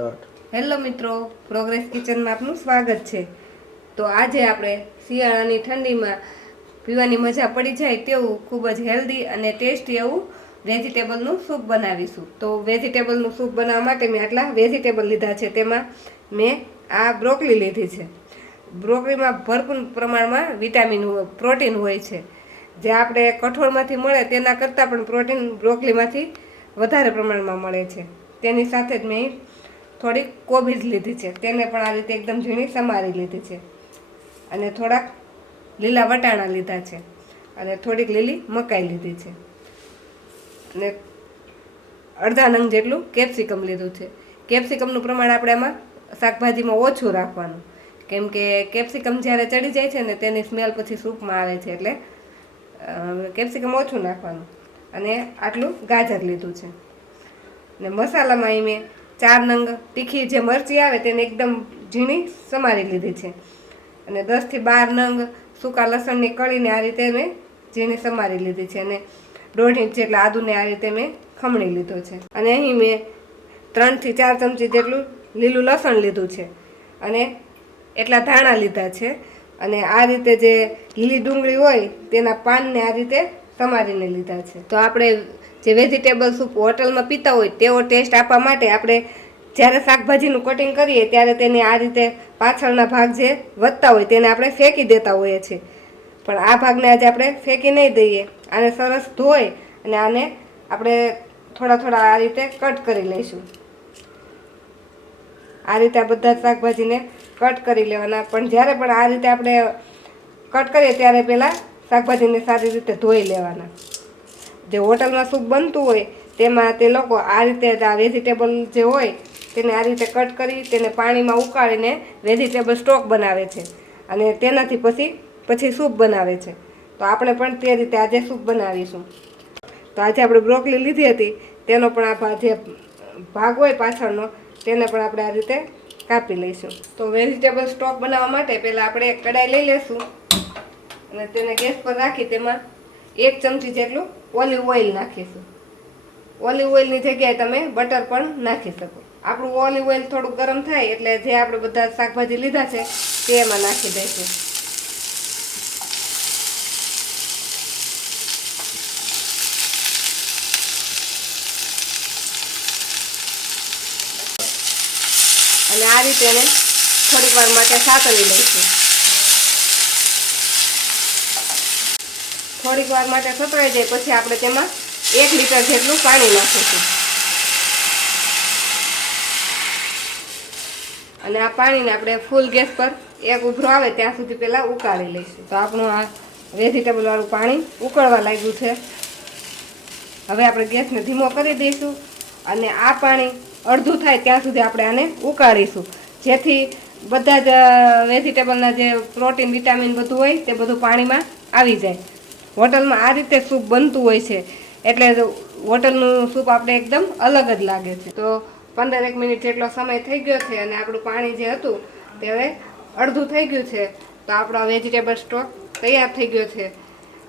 Start. Hello મિત્રો progress કિચનમાં આપનું સ્વાગત છે. તો આજે આપણે શિયાળાની ઠંડીમાં પીવાની મજા પડી જાય તેવું ખૂબ જ હેલ્ધી અને ટેસ્ટી એવું વેજીટેબલનું સૂપ બનાવીશું. તો વેજીટેબલનું સૂપ બનાવવા માટે મેં આટલા વેજીટેબલ લીધા છે. તેમાં મેં આ બ્રોકલી લીધી છે. બ્રોકલીમાં ભરપૂર પ્રમાણમાં વિટામિન પ્રોટીન હોય છે. જે આપણે કઠોળમાંથી મળે તેના કરતાં પણ પ્રોટીન બ્રોકલીમાંથી વધારે પ્રમાણમાં મળે છે. તેની સાથે જ મેં થોડીક કોબીજ લીધી છે. તેને પણ આ રીતે એકદમ ઝીણી સમારી લીધી છે. અને થોડાક લીલા વટાણા લીધા છે. અને થોડીક લીલી મકાઈ લીધી છે. અને અડધા નંગ જેટલું કેપ્સિકમ લીધું છે. કેપ્સિકમનું પ્રમાણ આપણે આમાં શાકભાજીમાં ઓછું રાખવાનું. કેમ કે કેપ્સિકમ જ્યારે ચડી જાય છે ને તેની સ્મેલ પછી સૂપમાં આવે છે એટલે કેપ્સિકમ ઓછું નાખવાનું. અને આટલું ગાજર લીધું છે. ને મસાલામાં અહીં મેં ચાર નંગ તીખી જે મરચી આવે તેને એકદમ ઝીણી સમારી લીધી છે. અને દસથી બાર નંગ સૂકા લસણની કળીને આ રીતે મેં ઝીણી સમારી લીધી છે અને દોઢ ઇંચ જેટલા આદુને આ રીતે મેં ખમણી લીધો છે. અને અહીં મેં ત્રણથી ચાર ચમચી જેટલું લીલું લસણ લીધું છે. અને એટલા ધાણા લીધા છે. અને આ રીતે જે લીલી ડુંગળી હોય તેના પાનને આ રીતે સમારીને લીધા છે. તો આપણે જે વેજીટેબલ સૂપ હોટલમાં પીતા હોય તેવો ટેસ્ટ આપવા માટે આપણે જ્યારે શાકભાજીનું કટિંગ કરીએ ત્યારે તેને આ રીતે પાછળના ભાગ જે વધતા હોય તેને આપણે ફેંકી દેતા હોઈએ છીએ. પણ આ ભાગને આજે આપણે ફેંકી નહીં દઈએ. આને સરસ ધોઈ અને આને આપણે થોડા થોડા આ રીતે કટ કરી લઈશું. આ રીતે આ બધા શાકભાજીને કટ કરી લેવાના. પણ જ્યારે પણ આ રીતે આપણે કટ કરીએ ત્યારે પહેલાં શાકભાજીને સારી રીતે ધોઈ લેવાના. જે હોટલમાં સૂપ બનતું હોય, તેમાં તે લોકો આ રીતે આ વેજીટેબલ જે હોય, તેને આ રીતે કટ કરી, તેને પાણીમાં ઉકાળીને વેજીટેબલ સ્ટોક બનાવે છે. અને તેનાથી પછી પછી સૂપ બનાવે છે. તો આપણે પણ તે રીતે આજે સૂપ બનાવીશું. તો આજે આપણે બ્રોકલી લીધી હતી, તેનો પણ આ જે ભાગ હોય પાછળનો, તેને પણ આપણે આ રીતે કાપી લઈશું. તો વેજીટેબલ સ્ટોક બનાવવા માટે પહેલાં આપણે કડાઈ લઈ લઈશું અને તેને ગેસ પર રાખી તેમાં એક ચમચી જેટલું ઓલિવ ઓઇલ નાખીશું. ઓલિવ ઓઇલની જગ્યાએ તમે બટર પણ નાખી શકો. આપણું ઓલિવ ઓઇલ થોડું ગરમ થાય એટલે જે આપણે બધા શાકભાજી લીધા છે તે એમાં નાખી દઈશું. અને આ રીતે એને થોડીક વાર માટે સાતવી લઈશું. થોડીક વાર માટે સતળાઈ જાય પછી આપણે તેમાં એક લીટર જેટલું પાણી નાખીશું. અને આ પાણીને આપણે ફૂલ ગેસ પર એક ઉભરો આવે ત્યાં સુધી પહેલાં ઉકાળી લઈશું. તો આપણું આ વેજીટેબલવાળું પાણી ઉકળવા લાગ્યું છે. હવે આપણે ગેસને ધીમો કરી દઈશું અને આ પાણી અડધું થાય ત્યાં સુધી આપણે આને ઉકાળીશું. જેથી બધા જ વેજીટેબલના જે પ્રોટીન વિટામિન બધું હોય તે બધું પાણીમાં આવી જાય. હોટલમાં આ રીતે સૂપ બનતું હોય છે. એટલે હોટલનું સૂપ આપણે એકદમ અલગ જ લાગે છે. તો પંદર એક મિનિટ જેટલો સમય થઈ ગયો છે અને આપણું પાણી જે હતું તે હવે અડધું થઈ ગયું છે. તો આપણો વેજીટેબલ સ્ટોક તૈયાર થઈ ગયો છે.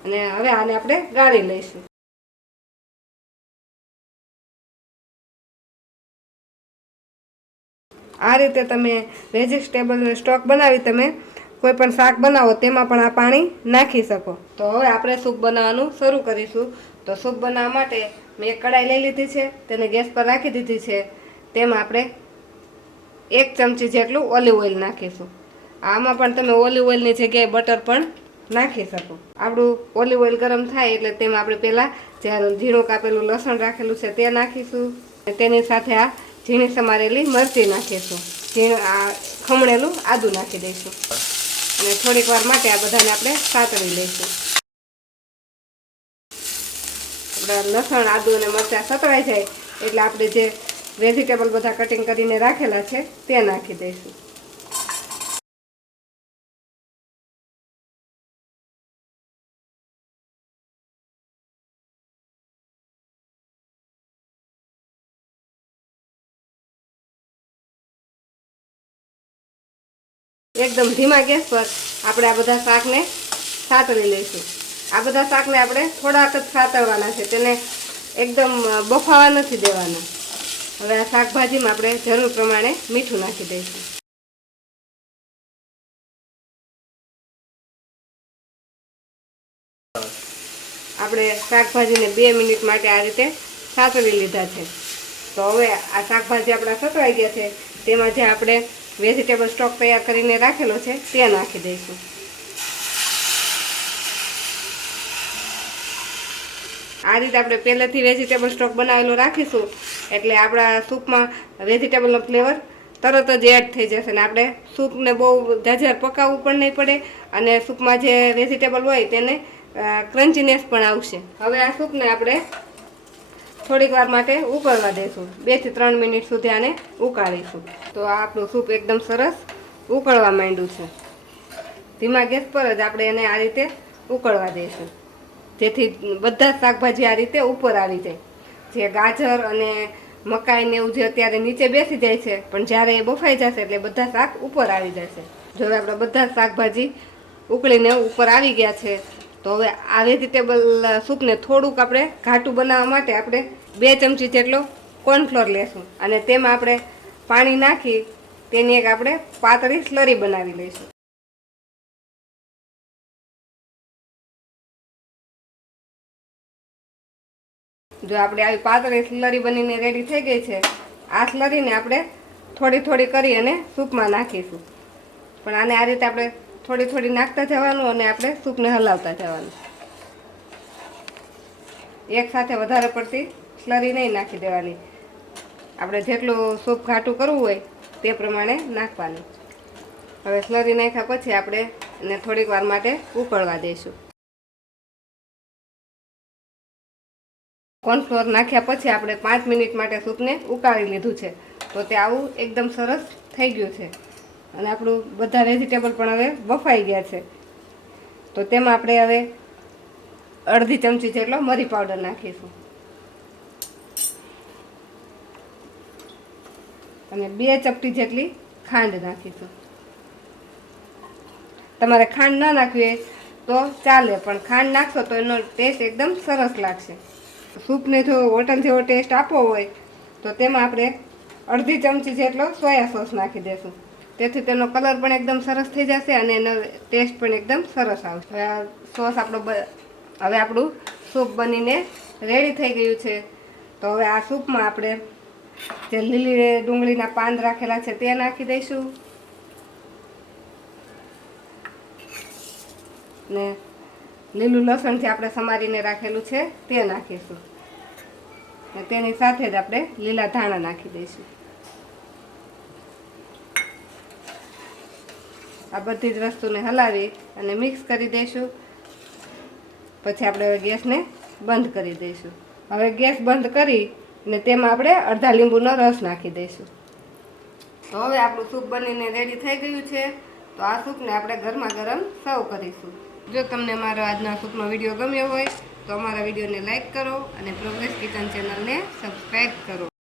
અને હવે આને આપણે ગાળી લઈશું. આ રીતે તમે વેજીટેબલ સ્ટોક બનાવી તમે કોઈ પણ શાક બનાવો તેમાં પણ આ પાણી નાખી શકો. તો હવે આપણે સૂપ બનાવવાનું શરૂ કરીશું. તો સૂપ બનાવવા માટે મેં એક કડાઈ લઈ લીધી છે, તેને ગેસ પર રાખી દીધી છે. તેમાં આપણે એક ચમચી જેટલું ઓલિવ ઓઇલ નાખીશું. આમાં પણ તમે ઓલિવ ઓઇલની જગ્યાએ બટર પણ નાખી શકો. આપણું ઓલિવ ઓઇલ ગરમ થાય એટલે તેમાં આપણે પહેલાં જ્યારે ઝીણું કાપેલું લસણ રાખેલું છે તે નાખીશું. તેની સાથે આ ઝીણી સમારેલી મરચી નાખીશું. ઝીણ, આ ખમણેલું આદું નાખી દઈશું. અને થોડીક વાર માટે આ બધાને આપણે સાતળી લઈશું. આપણા લસણ, આદુ અને મરચાં સતળાઈ જાય એટલે આપણે જે વેજીટેબલ બધા કટિંગ કરીને રાખેલા છે તે નાખી દઈશું. એકદમ ધીમા ગેસ પર આપણે આ બધા શાકને સાતળી લઈશું. આ બધા શાકને આપણે થોડાક જ સાતળવાના છે, તેને એકદમ બફાવા નથી દેવાના. હવે આ શાકભાજીમાં આપણે જરૂર પ્રમાણે મીઠું નાખી દઈશું. આપણે શાકભાજીને બે મિનિટ માટે આ રીતે સાતળી લીધા છે. તો હવે આ શાકભાજી આપણા સતવાઈ ગયા છે. તેમાં જે આપણે વેજીટેબલ સ્ટોક તૈયાર કરીને રાખેલો છે તે નાખી દઈશું. આ રીતે આપણે પહેલેથી વેજીટેબલ સ્ટોક બનાવેલો રાખીશું, એટલે આપણા સૂપમાં વેજીટેબલનો ફ્લેવર તરત જ એડ થઈ જશે ને આપણે સૂપને બહુ જાજર પકાવવું પણ નહીં પડે અને સૂપમાં જે વેજીટેબલ હોય તેને ક્રન્ચીનેસ પણ આવશે. હવે આ સૂપને આપણે થોડીક વાર માટે ઉકળવા દઈશું બેથી ત્રણ મિનિટ સુધી આને ઉકાળીશું. તો આપણું સૂપ એકદમ સરસ ઉકળવા માંડ્યું છે. ધીમા ગેસ પર જ આપણે એને આ રીતે ઉકળવા દઈશું જેથી બધા જ શાકભાજી આ રીતે ઉપર આવી જાય. જે ગાજર અને મકાઈ ને એવું જે અત્યારે નીચે બેસી જાય છે, પણ જ્યારે એ બફાઈ જશે એટલે બધા શાક ઉપર આવી જશે. જો આપણે બધા શાકભાજી ઉકળીને ઉપર આવી ગયા છે તો હવે આ વેજીટેબલ સૂપને થોડુંક આપણે ઘાટું બનાવવા માટે આપણે બે ચમચી જેટલો કોર્નફ્લોર લેશું અને તેમાં આપણે પાણી નાખી તેની એક આપણે પાતળી સ્લરી બનાવી લઈશું. જો આપણે આવી પાતળી સ્લરી બનીને રેડી થઈ ગઈ છે, આ સ્લરીને આપણે થોડી થોડી કરી અને સૂપમાં નાખીશું. પણ આને આ રીતે આપણે થોડી થોડી નાખતા જવાનું અને આપણે સૂપને હલાવતા જવાનું. એક સાથે વધારે પડતી સ્લરી નહીં નાખી દેવાની. આપણે જેટલું સૂપ ઘાટું કરવું હોય તે પ્રમાણે નાખવાનું. હવે સ્લરી નાખ્યા પછી આપણે એને થોડીક વાર માટે ઉકળવા દઈશું. કોર્નફ્લોર નાખ્યા પછી આપણે પાંચ મિનિટ માટે સૂપને ઉકાળી લીધું છે. તો તે આવું એકદમ સરસ થઈ ગયું છે. અને આપણું બધા વેજીટેબલ પણ હવે બફાઈ ગયા છે. તો તેમાં આપણે હવે અડધી ચમચી જેટલો મરી પાવડર નાખીશું. અને બે ચપટી જેટલી ખાંડ નાખીશું. તમારે ખાંડ ન નાખવી હોય તો ચાલે, પણ ખાંડ નાખશો તો એનો ટેસ્ટ એકદમ સરસ લાગશે. સૂપને જો હોટલ જેવો ટેસ્ટ આપવો હોય તો તેમાં આપણે અડધી ચમચી જેટલો સોયા સોસ નાખી દેશું. તેથી તેનો કલર પણ એકદમ સરસ થઈ જશે અને એનો ટેસ્ટ પણ એકદમ સરસ આવશે. હવે આ સોસ આપણો હવે આપણું સૂપ બનીને રેડી થઈ ગયું છે. તો હવે આ સૂપમાં આપણે જે લીલી ડુંગળીના પાન રાખેલા છે તે નાખી દઈશું. ને લીલું લસણથી આપણે સમારીને રાખેલું છે તે નાખીશું. તેની સાથે જ આપણે લીલા ધાણા નાખી દઈશું. આ બધી જ વસ્તુને હલાવી અને મિક્સ કરી દઈશું. પછી આપણે હવે ગેસને બંધ કરી દઈશું. હવે ગેસ બંધ કરી અને તેમાં આપણે અડધા લીંબુનો રસ નાખી દઈશું. તો હવે આપણું સૂપ બનીને રેડી થઈ ગયું છે. તો આ સૂપને આપણે ગરમા ગરમ સર્વ કરીશું. જો તમને મારો આજના સૂપનો વીડિયો ગમ્યો હોય, તો અમારા વિડીયોને લાઇક કરો અને પ્રોગ્રેસ કિચન ચેનલને સબસ્ક્રાઈબ કરો.